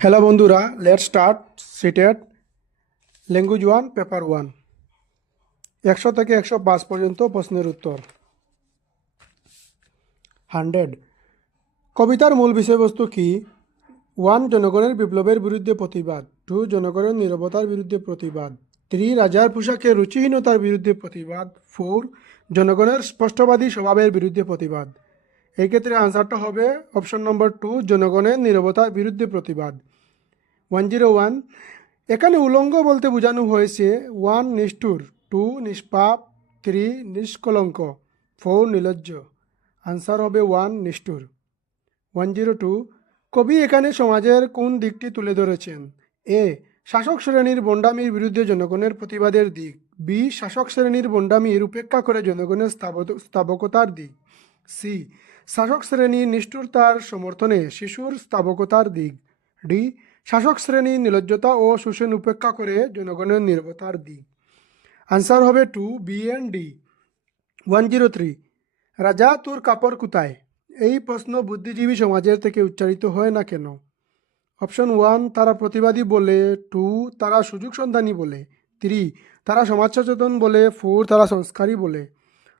Hello বন্ধুরা, let's start CTET language 1 paper 1 100 থেকে 105 পর্যন্ত প্রশ্নের উত্তর। 100 কবিতার মূল বিষয়বস্তু কি? 1 জনগণের বিপ্লবের বিরুদ্ধে প্রতিবাদ। 2 জনগণের নীরবতার বিরুদ্ধে প্রতিবাদ। 3 রাজার পোশাকে রুচিহীনতার বিরুদ্ধে প্রতিবাদ। 4 জনগণের স্পষ্টবাদী স্বভাবের বিরুদ্ধে প্রতিবাদ। এই ক্ষেত্রে আনসারটা হবে অপশন নম্বর 2 জনগণের নীরবতার বিরুদ্ধে প্রতিবাদ। 101 এখানে উলঙ্গ বলতে বোঝানো হয়েছে 1 নিষ্ঠুর, 2 নিষ্পাপ, 3 নিষ্কলঙ্ক, 4 নির্লজ্জ। আনসার হবে 1 নিষ্ঠুর। 102 কবি এখানে সমাজের কোন দিকটি তুলে ধরেছেন? এ শাসক শ্রেণীর বন্ডামির বিরুদ্ধে জনগণের প্রতিবাদের দিক। বি শাসক শ্রেণীর বন্ডামির উপেক্ষা করে জনগণের স্থাবকতার দিক। সি শাসক শ্রেণীর নিষ্ঠুরতার সমর্থনে শিশুর স্থাবকতার দিক। ডি শাসক শ্রেণীর নির্লজ্জতা ও শোষণ উপেক্ষা করে জনগণের নীরবতার দিক। আনসার হবে 2 বি অ্যান্ড ডি। 103 রাজা তোর কাপড় কোথায়? এই প্রশ্ন বুদ্ধিজীবী সমাজের থেকে উচ্চারিত হয় না কেন? অপশন 1 তারা প্রতিবাদী বলে, 2 তারা সুযোগ সন্ধানী বলে, 3 তারা সমাজ সচেতন বলে, 4 তারা সংস্কারী বলে।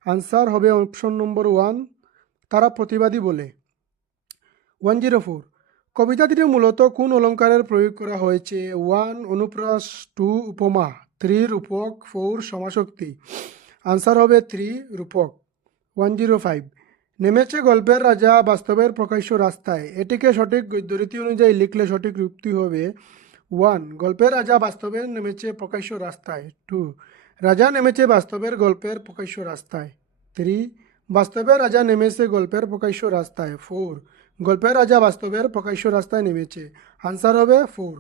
আনসার হবে অপশন নম্বর 1 তারা প্রতিবাদী বলে। 104 কবিতাটিতে মূলত কোন অলঙ্কারের প্রয়োগ করা হয়েছে? 1 অনুপ্রাস, 2 উপমা, 3 রূপক, 4 সমাসক্তি। আনসার হবে 3 রূপক। 105 নেমেছে গল্পের রাজা বাস্তবের প্রকাশ্য রাস্তায়। এটিকে সঠিক গদ্যরীতি অনুযায়ী লিখলে সঠিক রূপটি হবে 1 গল্পের রাজা বাস্তবে নেমেছে প্রকাশ্য রাস্তায়। 2 রাজা নেমেছে বাস্তবের গল্পের প্রকাশ্য রাস্তায়। 3 বাস্তবের রাজা নেমেছে গল্পের প্রকাশ্য রাস্তায়। 4 গল্পের রাজা বাস্তবের প্রকাশ্য রাস্তায় নেমেছে। আনসার হবে 4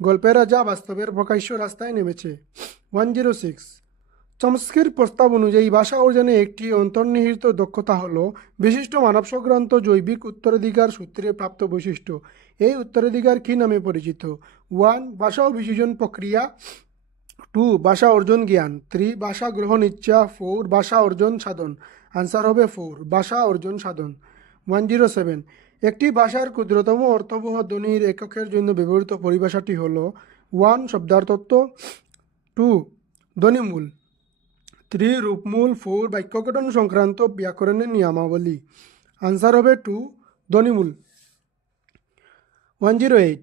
গল্পের রাজা বাস্তবের প্রকাশ্য রাস্তায় নেমেছে। 106 চমস্কির প্রস্তাব অনুযায়ী ভাষা অর্জনে একটি অন্তর্নিহিত দক্ষতা হল বিশিষ্ট মানব সংক্রান্ত জৈবিক উত্তরাধিকার সূত্রে প্রাপ্ত বৈশিষ্ট্য। এই উত্তরাধিকার কী নামে পরিচিত? 1 ভাষা অভিযোজন প্রক্রিয়া, 2 ভাষা অর্জন জ্ঞান, 3 ভাষা গ্রহণ ইচ্ছা, 4 ভাষা অর্জন সাধন। আনসার হবে 4 ভাষা অর্জন সাধন। 107 একটি ভাষার ক্ষুদ্রতম অর্থবহ ধ্বনির এককের জন্য ব্যবহৃত পরিভাষাটি হল 1 শব্দার্থত্ব, 2 ধ্বনিমূল, 3 রূপমূল, 4 বাক্য গঠন সংক্রান্ত ব্যাকরণের নিয়মাবলী। আনসার হবে 2 ধ্বনিমূল। 108